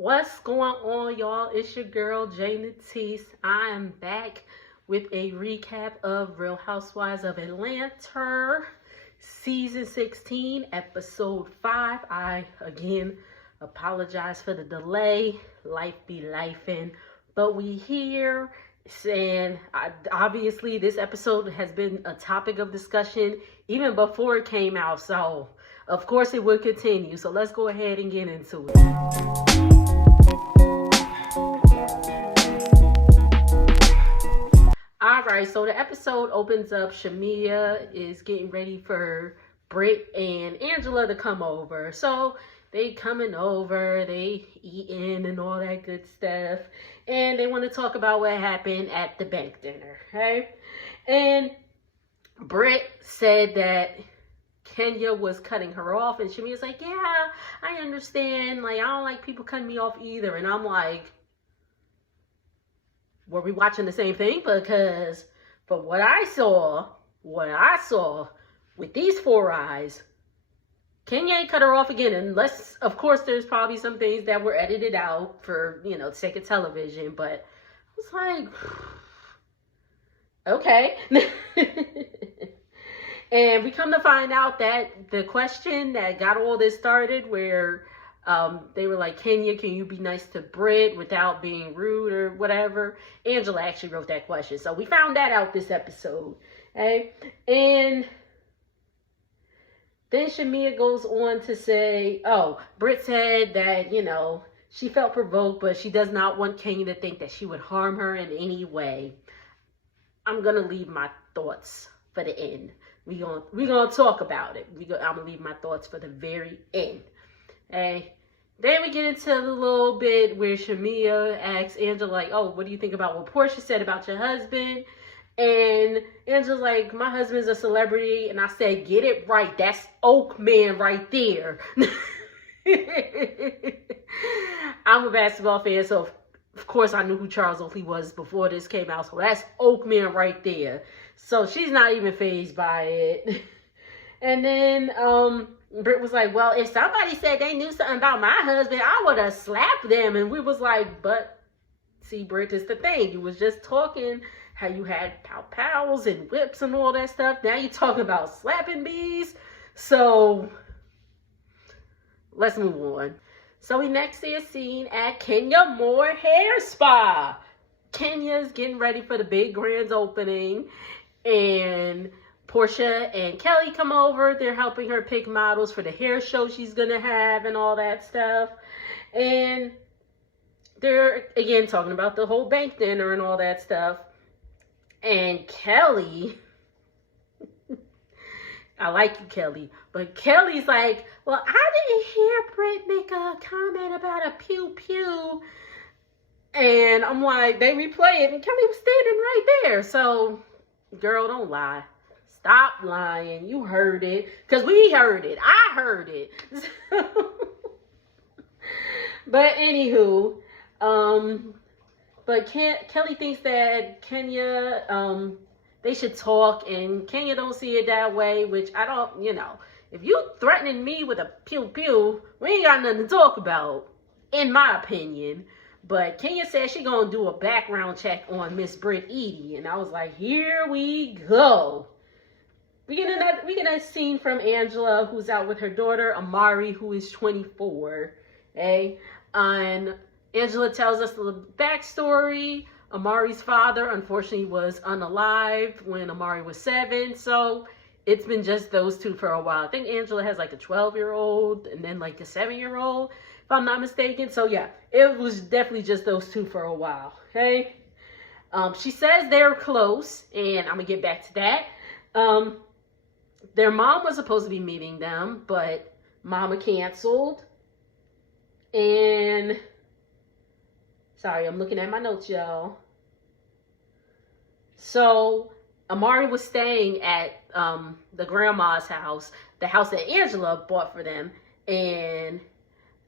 What's going on, y'all? It's your girl, Jay Natisse. I am back with a recap of Real Housewives of Atlanta, Season 16, Episode 5. I, again, apologize for the delay. Life be lifing. But we here, and obviously this episode has been a topic of discussion even before it came out. So, of course, it will continue. So let's go ahead and get into it. Alright, so the episode opens up. Shamia is getting ready for Britt and Angela to come over. So they coming over, they eating and all that good stuff. And they want to talk about what happened at the bank dinner, okay? And Britt said that Kenya was cutting her off, and Shamia's like, yeah, I understand. Like, I don't like people cutting me off either. And I'm like, were we watching the same thing? Because for what I saw with these four eyes, Kenya ain't cut her off again, unless, of course, there's probably some things that were edited out for, the sake of television. But I was like, okay. And we come to find out that the question that got all this started, where they were like, Kenya, can you be nice to Britt without being rude or whatever? Angela actually wrote that question. So we found that out this episode. Okay? And then Shamia goes on to say, Britt said that, she felt provoked, but she does not want Kenya to think that she would harm her in any way. I'm going to leave my thoughts for the end. We're gonna talk about it. I'm going to leave my thoughts for the very end. Okay? Then we get into the little bit where Shamia asks Angela, like, oh, what do you think about what Portia said about your husband? And Angela's like, my husband's a celebrity. And I said, get it right. That's Oak Man right there. I'm a basketball fan, so of course I knew who Charles Oakley was before this came out. So that's Oak Man right there. So she's not even fazed by it. And then Britt was like, well, if somebody said they knew something about my husband, I would have slapped them. And we was like, but see, Britt, is the thing. You was just talking how you had pow-pows and whips and all that stuff. Now you're talking about slapping bees. So let's move on. So we next see a scene at Kenya Moore Hair Spa. Kenya's getting ready for the big grand opening. And Portia and Kelly come over. They're helping her pick models for the hair show she's going to have and all that stuff. And they're, again, talking about the whole bank dinner and all that stuff. And Kelly, I like you, Kelly, but Kelly's like, well, I didn't hear Britt make a comment about a pew-pew. And I'm like, they replay it, and Kelly was standing right there. So, girl, don't lie. Stop lying. You heard it. Because we heard it. I heard it. But anywho, but Kelly thinks that Kenya, they should talk, and Kenya don't see it that way, which I don't, if you threatening me with a pew-pew, we ain't got nothing to talk about, in my opinion. But Kenya said she gonna do a background check on Miss Britt Edie, and I was like, here we go. We get a scene from Angela, who's out with her daughter, Amari, who is 24. Okay? And Angela tells us the backstory. Amari's father, unfortunately, was unalived when Amari was 7. So it's been just those two for a while. I think Angela has like a 12-year-old and then like a 7-year-old, if I'm not mistaken. So yeah, it was definitely just those two for a while. Okay? She says they're close, and I'm going to get back to that. Their mom was supposed to be meeting them, but Mama canceled. And sorry, I'm looking at my notes, y'all. So Amari was staying at the grandma's house, the house that Angela bought for them, and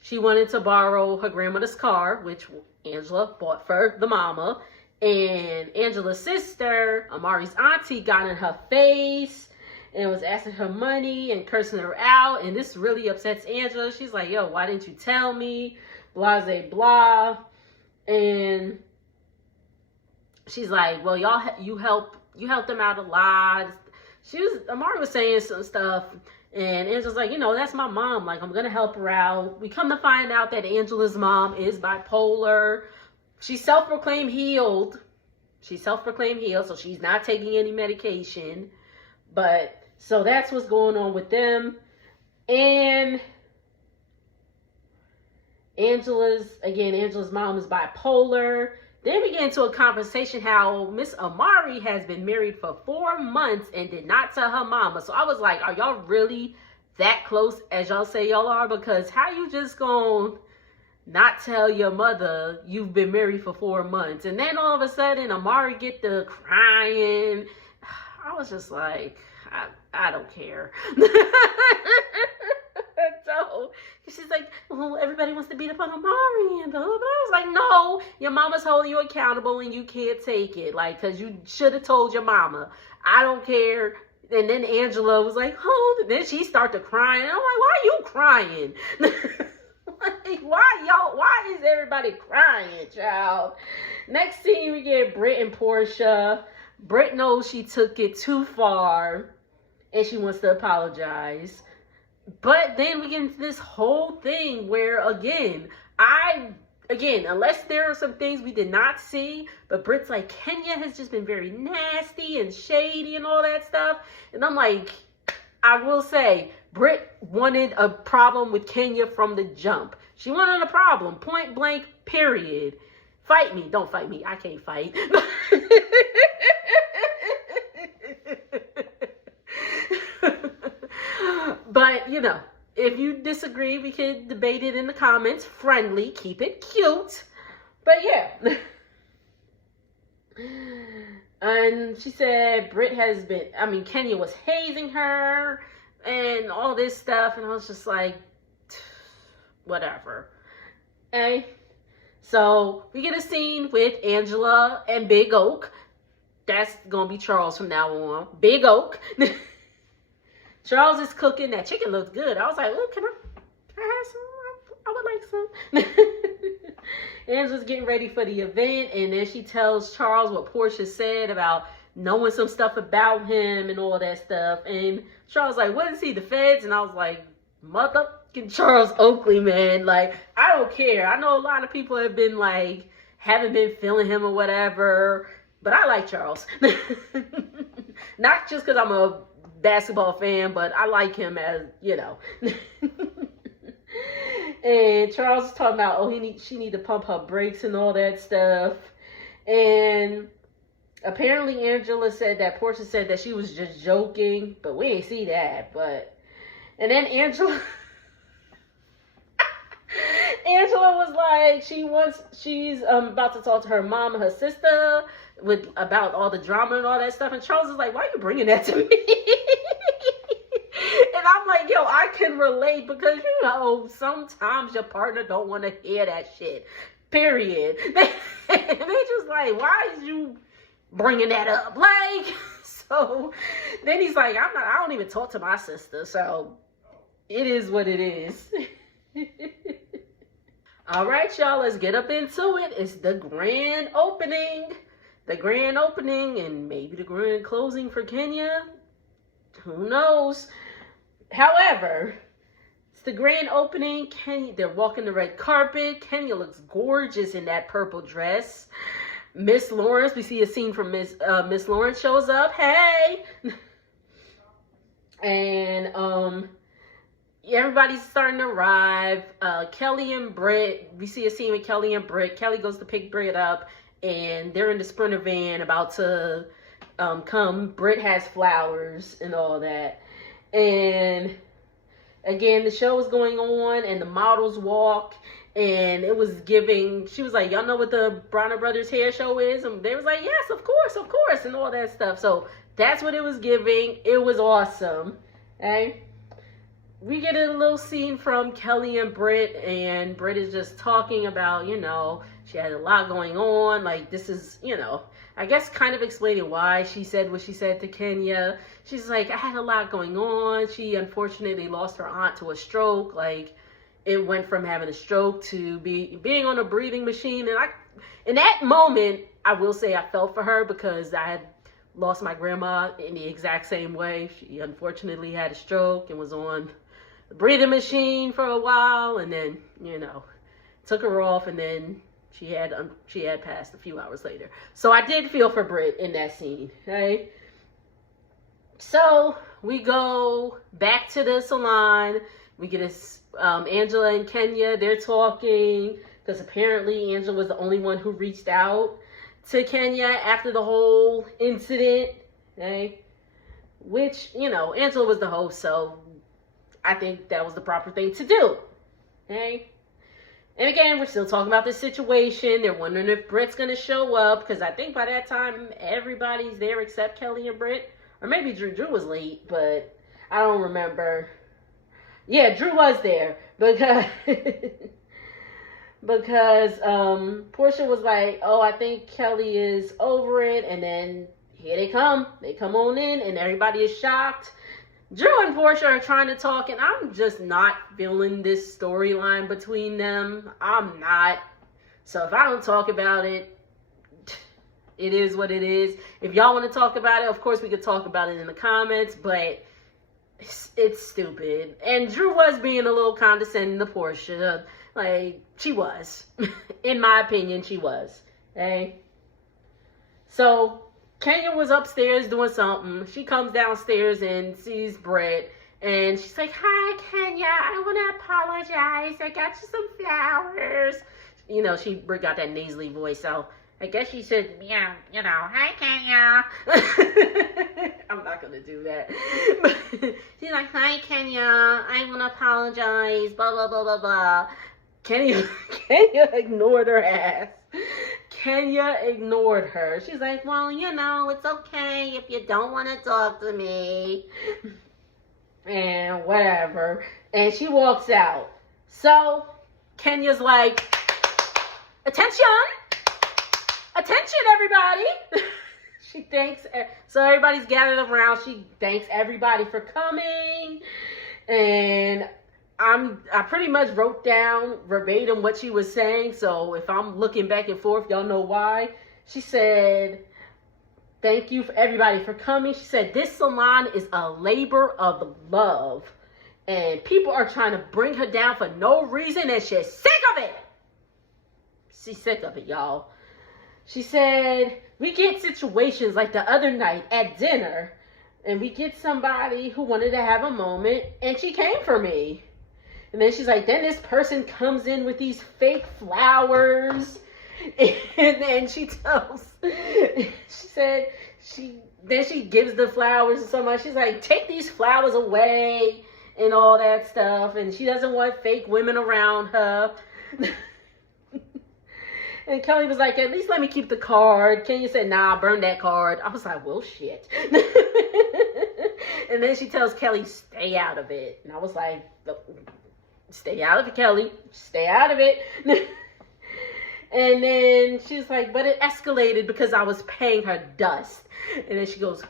she wanted to borrow her grandmother's car, which Angela bought for the mama. And Angela's sister, Amari's auntie, got in her face and was asking her money and cursing her out. And this really upsets Angela. She's like, yo, why didn't you tell me? blase blah. And she's like, well, you helped them out a lot. Amari was saying some stuff, and Angela's like, that's my mom. Like, I'm gonna help her out. We come to find out that Angela's mom is bipolar. She's self-proclaimed healed. So she's not taking any medication. But so that's what's going on with them. And Angela's mom is bipolar. Then we get into a conversation how Miss Amari has been married for 4 months and did not tell her mama. So I was like, are y'all really that close as y'all say y'all are? Because how you just gonna not tell your mother you've been married for 4 months? And then all of a sudden Amari get the crying. I was just like, I don't care. So she's like, well, everybody wants to beat up on Amari and blah, blah, blah. I was like, no, your mama's holding you accountable and you can't take it. Like, because you should have told your mama. I don't care. And then Angela was like, oh, then she started crying. And I'm like, why are you crying? Like, why is everybody crying, child? Next scene, we get Britt and Portia. Britt knows she took it too far and she wants to apologize. But then we get into this whole thing where, again, unless there are some things we did not see, but Britt's like, Kenya has just been very nasty and shady and all that stuff. And I'm like, I will say, Britt wanted a problem with Kenya from the jump. She wanted a problem, point blank, period. Fight me. Don't fight me. I can't fight. But, if you disagree, we could debate it in the comments. Friendly. Keep it cute. But, yeah. And she said Kenya was hazing her and all this stuff. And I was just like, whatever. Okay. So, we get a scene with Angela and Big Oak. That's going to be Charles from now on. Big Oak. Charles is cooking. That chicken looks good. I was like, oh, can I have some? I would like some. Angela's getting ready for the event. And then she tells Charles what Portia said about knowing some stuff about him and all that stuff. And Charles like, what is he, the feds? And I was like, motherfucking Charles Oakley, man. Like, I don't care. I know a lot of people have been like, haven't been feeling him or whatever. But I like Charles. Not just because I'm a basketball fan, but I like him as, And Charles is talking about, she need to pump her brakes and all that stuff. And apparently Angela said that Portia said that she was just joking, but we ain't see that. And then Angela was like, she's about to talk to her mom and her sister about all the drama and all that stuff. And Charles is like, why are you bringing that to me? And I'm like, yo, I can relate because, sometimes your partner don't want to hear that shit. Period. They just like, why is you bringing that up? Like, so then he's like, I don't even talk to my sister. So it is what it is. All right, y'all, let's get up into it. It's the grand opening. And maybe the grand closing for Kenya. Who knows? However, it's the grand opening. They're walking the red carpet. Kenya looks gorgeous in that purple dress. Miss Lawrence, we see a scene from Miss Lawrence shows up. Hey! And everybody's starting to arrive. Kelly and Britt, we see a scene with Kelly and Britt. Kelly goes to pick Britt up. And they're in the Sprinter van about to come. Britt has flowers and all that. And again, the show was going on and the models walk. And it was giving, she was like, y'all know what the Bronner Brothers hair show is? And they was like, yes, of course, and all that stuff. So that's what it was giving. It was awesome. Okay? We get a little scene from Kelly and Britt. And Britt is just talking about, she had a lot going on. Like, this is, I guess kind of explaining why she said what she said to Kenya. She's like, I had a lot going on. She unfortunately lost her aunt to a stroke. Like, it went from having a stroke to being on a breathing machine. And in that moment, I will say I felt for her because I had lost my grandma in the exact same way. She unfortunately had a stroke and was on the breathing machine for a while, and then, took her off, and then she had passed a few hours later. So I did feel for Britt in that scene, right? So we go back to the salon. We get Angela and Kenya. They're talking because apparently Angela was the only one who reached out to Kenya after the whole incident, okay? Which, Angela was the host, so I think that was the proper thing to do, okay? And again, we're still talking about this situation. They're wondering if Britt's going to show up, because I think by that time, everybody's there except Kelly and Britt. Or maybe Drew was late, but I don't remember. Yeah, Drew was there, because Portia was like, oh, I think Kelly is over it, and then here they come on in, and everybody is shocked. Drew and Portia are trying to talk, and I'm just not feeling this storyline between them. I'm not. So if I don't talk about it, it is what it is. If y'all want to talk about it, of course we could talk about it in the comments, but it's stupid. And Drew was being a little condescending to Portia. Like, she was. In my opinion, she was. Okay? So Kenya was upstairs doing something. She comes downstairs and sees Britt. And she's like, hi, Kenya. I want to apologize. I got you some flowers. Britt got that nasally voice. So I guess she said, yeah, hi, Kenya. I'm not going to do that. She's like, hi, Kenya. I want to apologize. Blah, blah, blah, blah, blah. Kenya ignored her ass. Kenya ignored her. She's like, well, it's okay if you don't want to talk to me. And whatever. And she walks out. So Kenya's like, attention, everybody. She thanks, so everybody's gathered around. She thanks everybody for coming. And I pretty much wrote down verbatim what she was saying. So if I'm looking back and forth, y'all know why. She said, thank you for everybody for coming. She said, this salon is a labor of love. And people are trying to bring her down for no reason. And she's sick of it. She's sick of it, y'all. She said, we get situations like the other night at dinner. And we get somebody who wanted to have a moment. And she came for me. And then she's like, then this person comes in with these fake flowers. And then she said, she gives the flowers to somebody. She's like, take these flowers away and all that stuff. And she doesn't want fake women around her. And Kelly was like, at least let me keep the card. Kenya said, nah, burn that card. I was like, well, shit. And then she tells Kelly, stay out of it. And I was like, stay out of it, Kelly. Stay out of it. And then she's like, but it escalated because I was paying her dust. And then she goes,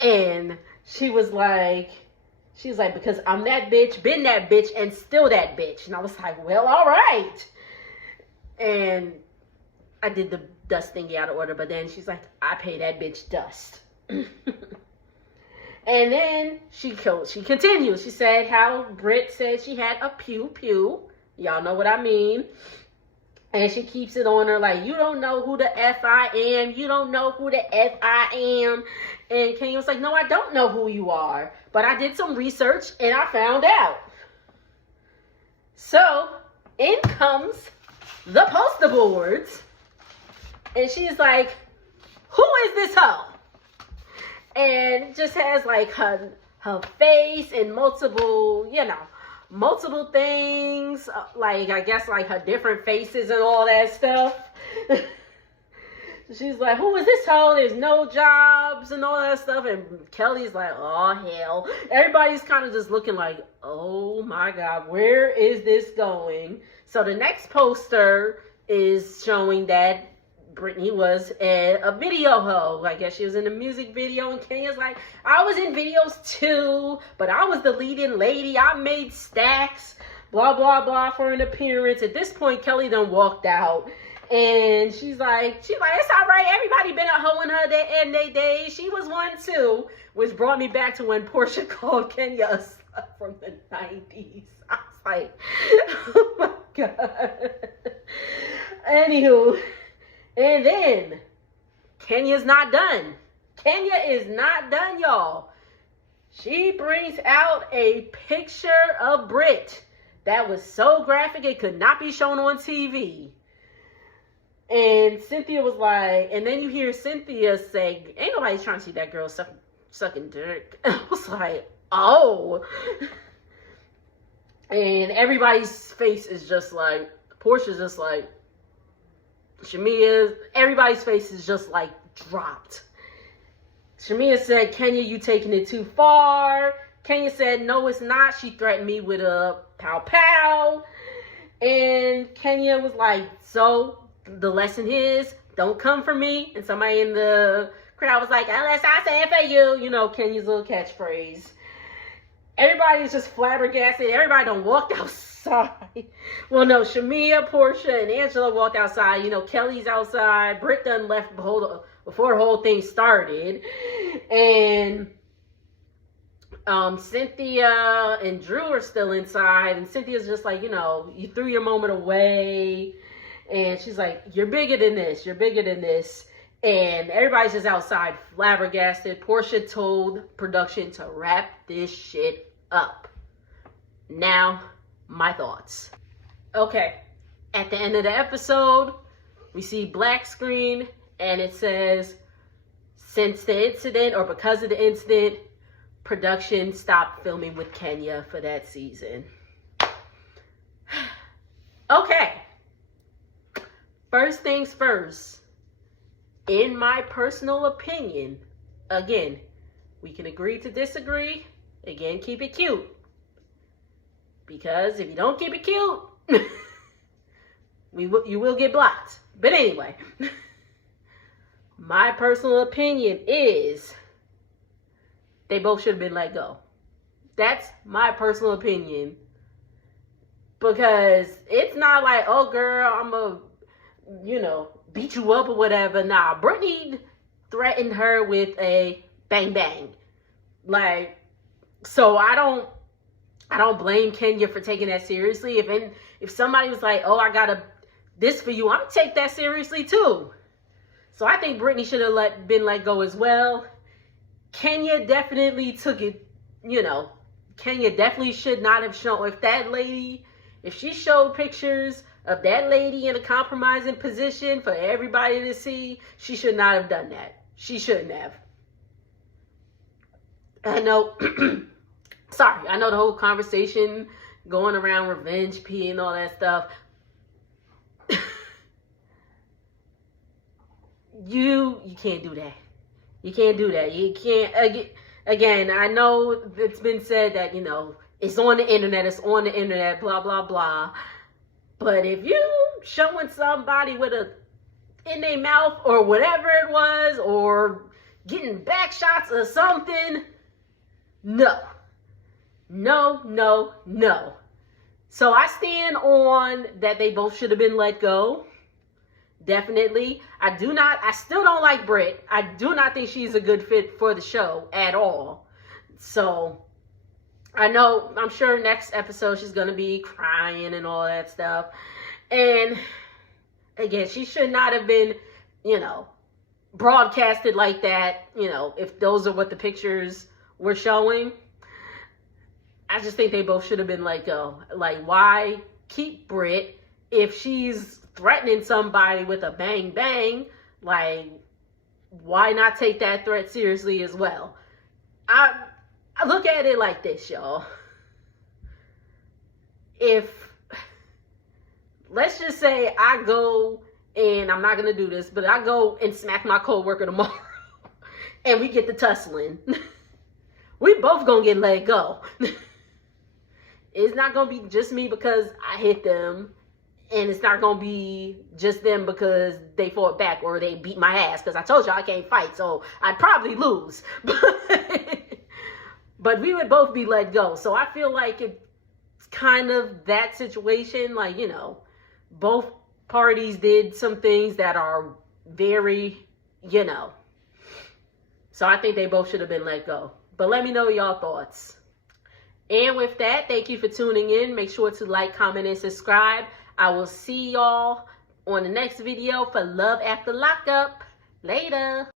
and she was like, because I'm that bitch, been that bitch, and still that bitch. And I was like, well, all right. And I did the dust thingy out of order, but then she's like, I pay that bitch dust. And then she continues. She said how Britt said she had a pew. Y'all know what I mean. And she keeps it on her like, you don't know who the F I am. You don't know who the F I am. And Kenya was like, no, I don't know who you are. But I did some research and I found out. So in comes the poster boards. And she's like, who is this hoe? And it just has like her face and multiple things. Like, I guess like her different faces and all that stuff. She's like, who is this hoe? There's no jobs and all that stuff. And Kelly's like, oh, hell. Everybody's kind of just looking like, oh, my God, where is this going? So the next poster is showing that Brittany was a video hoe. I guess she was in a music video, and Kenya's like, I was in videos too, but I was the leading lady. I made stacks, blah, blah, blah, for an appearance. At this point, Kelly done walked out. And she's like, it's all right. Everybody been a hoe in her in their days. She was one too, which brought me back to when Portia called Kenya a slut from the 90s. I was like, oh my God. Anywho, and then Kenya's not done. Kenya is not done, y'all. She brings out a picture of Britt that was so graphic it could not be shown on TV. And Cynthia was like, and then you hear Cynthia say, ain't nobody trying to see that girl sucking dick. I was like, oh. And everybody's face is just like, Portia's just like, Shamia's, everybody's face is just like dropped. Shamia said, Kenya, you taking it too far. Kenya said, no, it's not. She threatened me with a pow pow. And Kenya was like, so the lesson is, don't come for me. And somebody in the crowd was like, unless I say it for you. You know, Kenya's little catchphrase. Everybody's just flabbergasted. Everybody done walked outside. Well, no, Shamia, Portia, and Angela walked outside. You know, Kelly's outside. Britt done left before the whole thing started. And Cynthia and Drew are still inside. And Cynthia's just like, you know, you threw your moment away. And she's like, you're bigger than this. You're bigger than this. And everybody's just outside flabbergasted. Portia told production to wrap this shit up. Now, my thoughts. Okay. At the end of the episode, we see black screen and it says, since the incident or because of the incident, production stopped filming with Kenya for that season. Okay. First things first, in my personal opinion, again, we can agree to disagree. Again, keep it cute. Because if you don't keep it cute, you will get blocked. But anyway, my personal opinion is they both should have been let go. That's my personal opinion. Because it's not like, oh girl, I'm a beat you up or whatever. Nah, Brittany threatened her with a bang bang. Like, so I don't blame Kenya for taking that seriously. If somebody was like, oh, I got this for you, I'm gonna take that seriously too. So I think Brittany should have been let go as well. Kenya definitely took it, Kenya definitely should not have shown, if she showed pictures of that lady in a compromising position for everybody to see, she should not have done that. She shouldn't have. I know, I know the whole conversation going around revenge, pee, and all that stuff. You can't do that. You can't do that. You can't, again, I know it's been said that, it's on the internet, blah, blah, blah. But if you showing somebody with in their mouth or whatever it was, or getting back shots or something, no. So I stand on that they both should have been let go. Definitely. I still don't like Britt. I do not think she's a good fit for the show at all. So I'm sure next episode she's going to be crying and all that stuff. And again, she should not have been, broadcasted like that, if those are what the pictures were showing. I just think they both should have been let go. Like, why keep Britt if she's threatening somebody with a bang bang? Like, why not take that threat seriously as well? I look at it like this, y'all. Let's just say I go, and I'm not going to do this, but I go and smack my coworker tomorrow, and we get to tussling. We both going to get let go. It's not going to be just me because I hit them. And it's not going to be just them because they fought back or they beat my ass. Because I told you I can't fight, so I'd probably lose. But we would both be let go. So I feel like it's kind of that situation. Like, you know, both parties did some things that are very, you know. So I think they both should have been let go. But let me know y'all thoughts. And with that, thank you for tuning in. Make sure to like, comment, and subscribe. I will see y'all on the next video for Love After Lockup. Later.